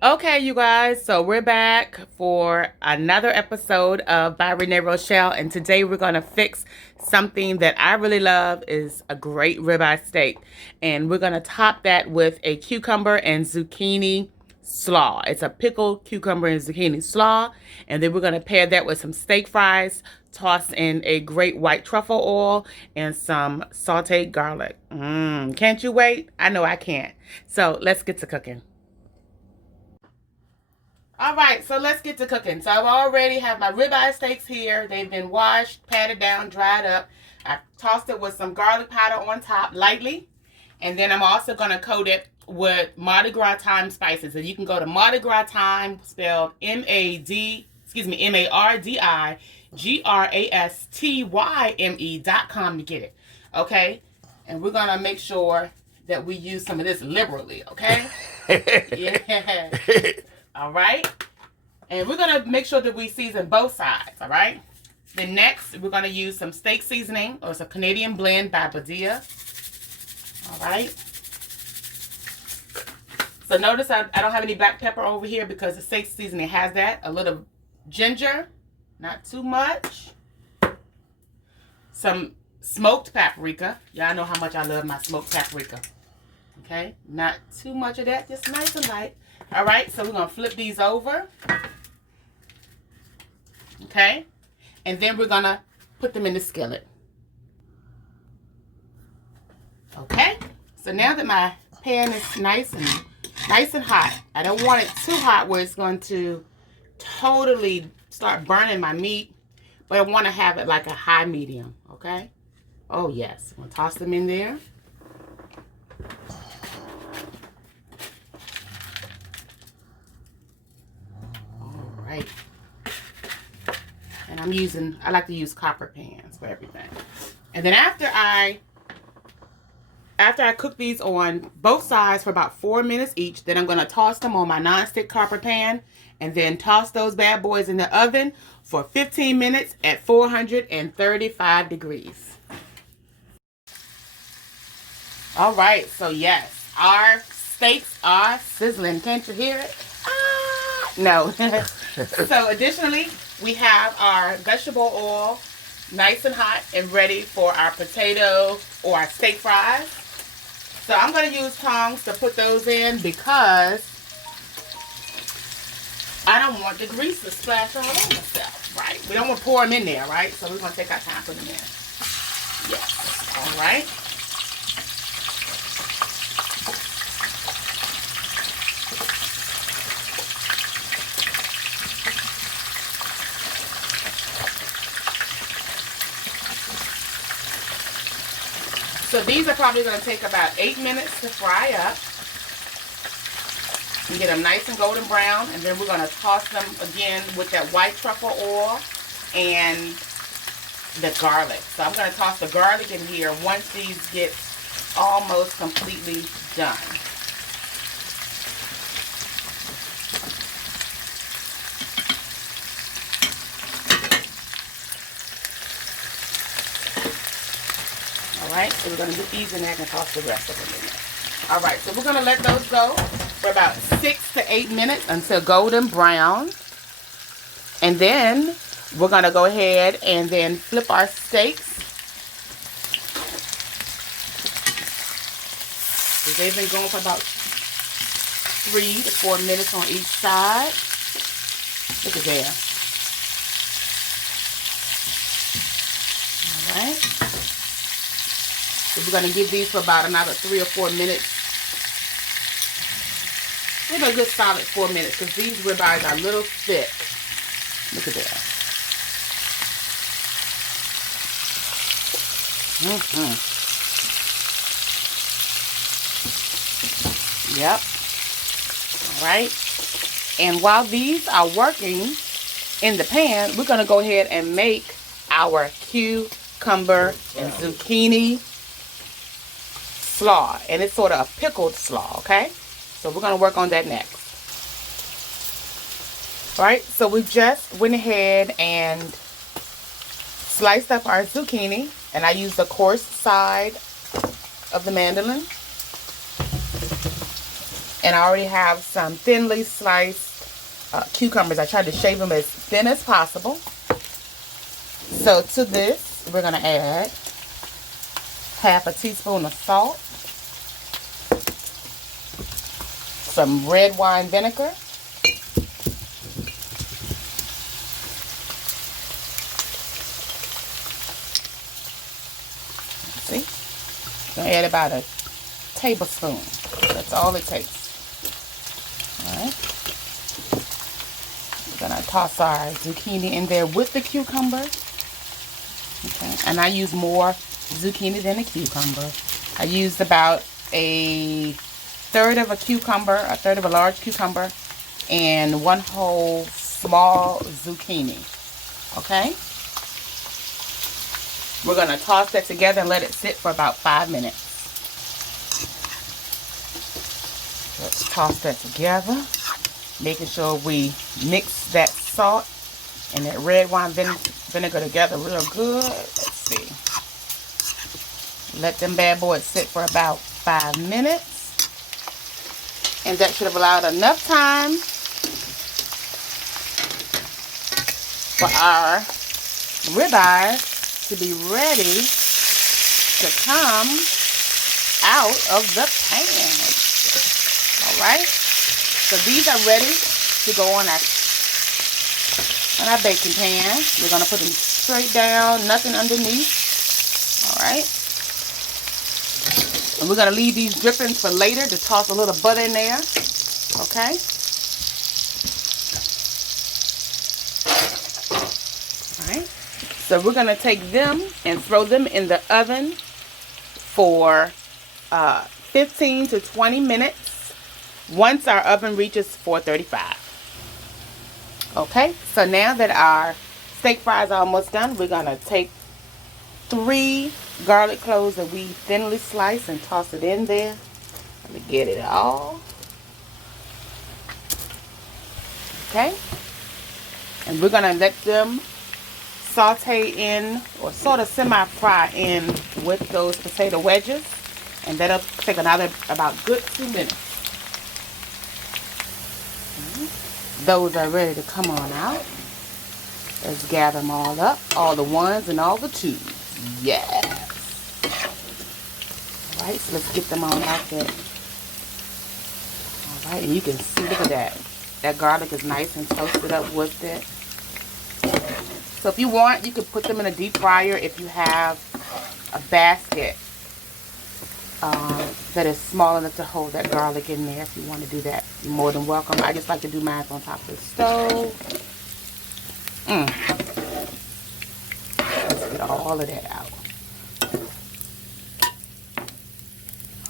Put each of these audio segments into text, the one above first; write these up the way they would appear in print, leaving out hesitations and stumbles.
Okay, you guys, so we're back for another episode of by Renee Rochelle, and today we're gonna fix something that I really love is a great ribeye steak, and we're gonna top that with a cucumber and zucchini slaw. It's a pickled cucumber and zucchini slaw, and then we're gonna pair that with some steak fries, toss in a great white truffle oil, and some sauteed garlic. Can't you wait? I know I can't. So let's get to cooking. All right, so let's get to cooking. So I've already have my ribeye steaks here. They've been washed, patted down, dried up. I tossed it with some garlic powder on top lightly. And then I'm also going to coat it with Mardi Gras thyme spices. And you can go to Mardi Gras thyme, spelled MARDIGRASTYME.com to get it. Okay? And we're going to make sure that we use some of this liberally, okay? Yeah. All right. And we're going to make sure that we season both sides. All right. Then next, we're going to use some steak seasoning, or it's a Canadian blend by Badia. All right. So notice I don't have any black pepper over here because the steak seasoning has that. A little ginger, not too much. Some smoked paprika. Y'all know how much I love my smoked paprika. Okay. Not too much of that. Just nice and light. All right, so we're going to flip these over. Okay, and then we're going to put them in the skillet. Okay, so now that my pan is nice and hot, I don't want it too hot where it's going to totally start burning my meat, but I want to have it like a high medium, okay? Oh, yes, I'm going to toss them in there. Right. And I like to use copper pans for everything. And then after I cook these on both sides for about 4 minutes each, then I'm going to toss them on my nonstick copper pan and then toss those bad boys in the oven for 15 minutes at 435 degrees. All right, so yes, our steaks are sizzling. Can't you hear it? No. So additionally, we have our vegetable oil nice and hot and ready for our potato or our steak fries. So I'm going to use tongs to put those in because I don't want the grease to splash all over myself, right? We don't want to pour them in there, right? So we're going to take our time putting them in. Yes. All right. So these are probably going to take about 8 minutes to fry up. And get them nice and golden brown. And then we're going to toss them again with that white truffle oil and the garlic. So I'm going to toss the garlic in here once these get almost completely done. Alright, so we're going to get these in there and toss the rest of them in there. Alright, so we're going to let those go for about 6 to 8 minutes until golden brown. And then we're going to go ahead and then flip our steaks. So they've been going for about 3 to 4 minutes on each side. Look at there. Alright. So we're going to give these for about another 3 or 4 minutes. Maybe a good solid 4 minutes because these ribeyes are a little thick. Look at that. Yep. All right. And while these are working in the pan, we're going to go ahead and make our cucumber and zucchini slaw. And it's sort of a pickled slaw, okay? So we're going to work on that next. All right, so we just went ahead and sliced up our zucchini. And I used the coarse side of the mandolin. And I already have some thinly sliced cucumbers. I tried to shave them as thin as possible. So to this, we're going to add half a teaspoon of salt, some red wine vinegar, see, I'm going to add about a tablespoon. That's all it takes. Alright. We're going to toss our zucchini in there with the cucumber. Okay. And I use more zucchini than a cucumber. I used about a third of a cucumber, a third of a large cucumber, and one whole small zucchini. Okay? We're going to toss that together and let it sit for about 5 minutes. Let's toss that together, making sure we mix that salt and that red wine vinegar together real good. Let's see. Let them bad boys sit for about 5 minutes. And that should have allowed enough time for our ribeye to be ready to come out of the pan. Alright? So these are ready to go on our baking pan. We're going to put them straight down, nothing underneath. Alright? And we're going to leave these drippings for later to toss a little butter in there. Okay? Alright. So we're going to take them and throw them in the oven for 15 to 20 minutes once our oven reaches 435. Okay? So now that our steak fries are almost done, we're going to take 3 garlic cloves that we thinly sliced and toss it in there. Let me get it all. Okay? And we're going to let them saute in, or sort of semi-fry in with those potato wedges. And that'll take another about good 2 minutes. Those are ready to come on out. Let's gather them all up. All the ones and all the twos. Yes. Alright, so let's get them on out there. Alright, and you can see, look at that. That garlic is nice and toasted up with it. So if you want, you could put them in a deep fryer if you have a basket that is small enough to hold that garlic in there. If you want to do that, you're more than welcome. I just like to do mine on top of the stove. Let's get all of that out.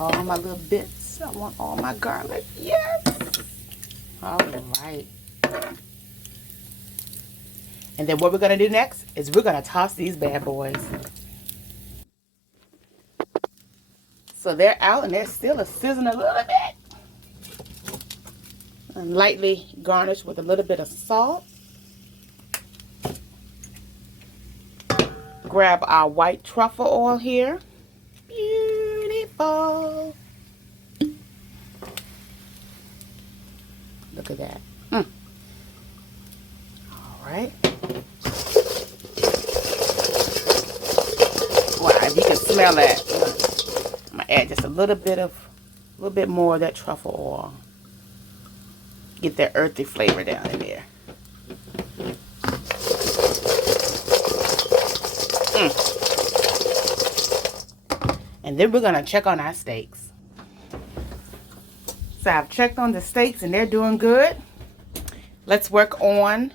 All my little bits. I want all my garlic. Yes. All right. And then what we're going to do next is we're going to toss these bad boys. So they're out and they're still sizzling a little bit. And lightly garnished with a little bit of salt. Grab our white truffle oil here. Beautiful. Look at that. All right. Wow, if you can smell that, I'm gonna add just a little bit more of that truffle oil. Get that earthy flavor down in there. And then we're gonna check on our steaks. So I've checked on the steaks and they're doing good. Let's work on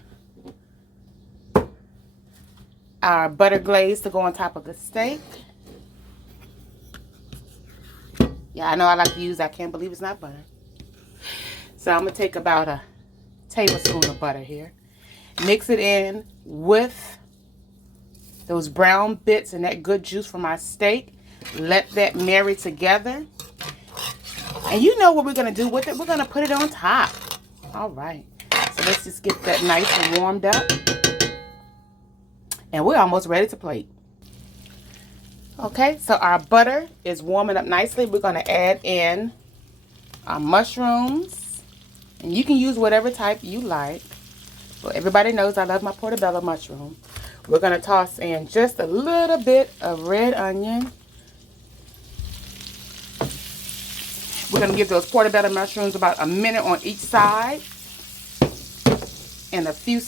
our butter glaze to go on top of the steak. Yeah, I know I like to use, I can't believe it's not butter. So I'm going to take about a tablespoon of butter here. Mix it in with those brown bits and that good juice from our steak. Let that marry together. And you know what we're going to do with it. We're going to put it on top. All right. So let's just get that nice and warmed up. And we're almost ready to plate. Okay, so our butter is warming up nicely. We're going to add in our mushrooms. And you can use whatever type you like. Well, everybody knows I love my portobello mushroom. We're going to toss in just a little bit of red onion. We're going to give those portobello mushrooms about a minute on each side. And a few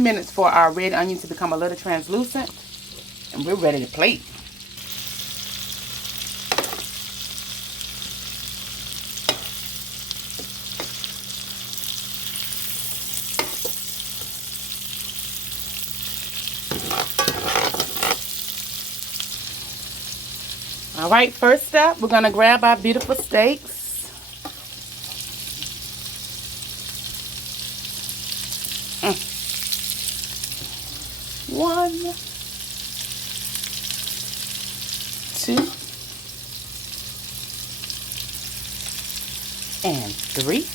minutes for our red onion to become a little translucent. And we're ready to plate. All right, first up, we're gonna grab our beautiful steaks. One, two, and three.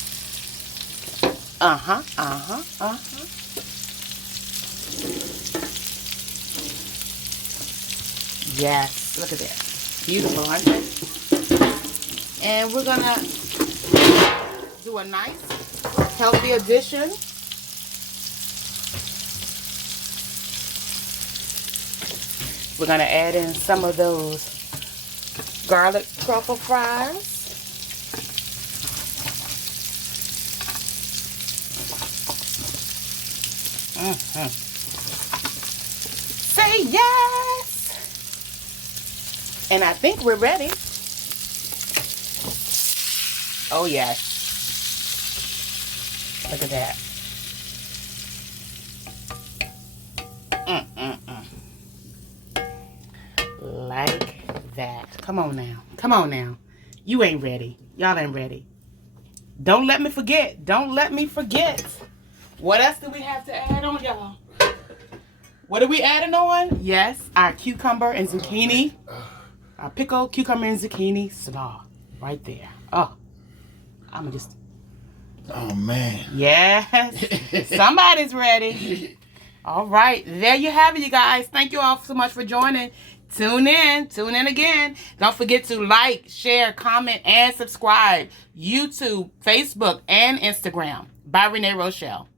Yes, look at that. Beautiful, aren't they? And we're gonna do a nice, healthy addition. We're gonna add in some of those garlic truffle fries. Say yes! And I think we're ready. Oh yes. Look at that. Like that. Come on now. Come on now. You ain't ready. Y'all ain't ready. Don't let me forget. Don't let me forget. What else do we have to add on, y'all? What are we adding on? Yes, our cucumber and zucchini. Our pickled cucumber and zucchini slaw. Right there. Oh, I'm just... Oh, man. Yes. Somebody's ready. All right. There you have it, you guys. Thank you all so much for joining. Tune in. Tune in again. Don't forget to like, share, comment, and subscribe. YouTube, Facebook, and Instagram. By Renee Rochelle.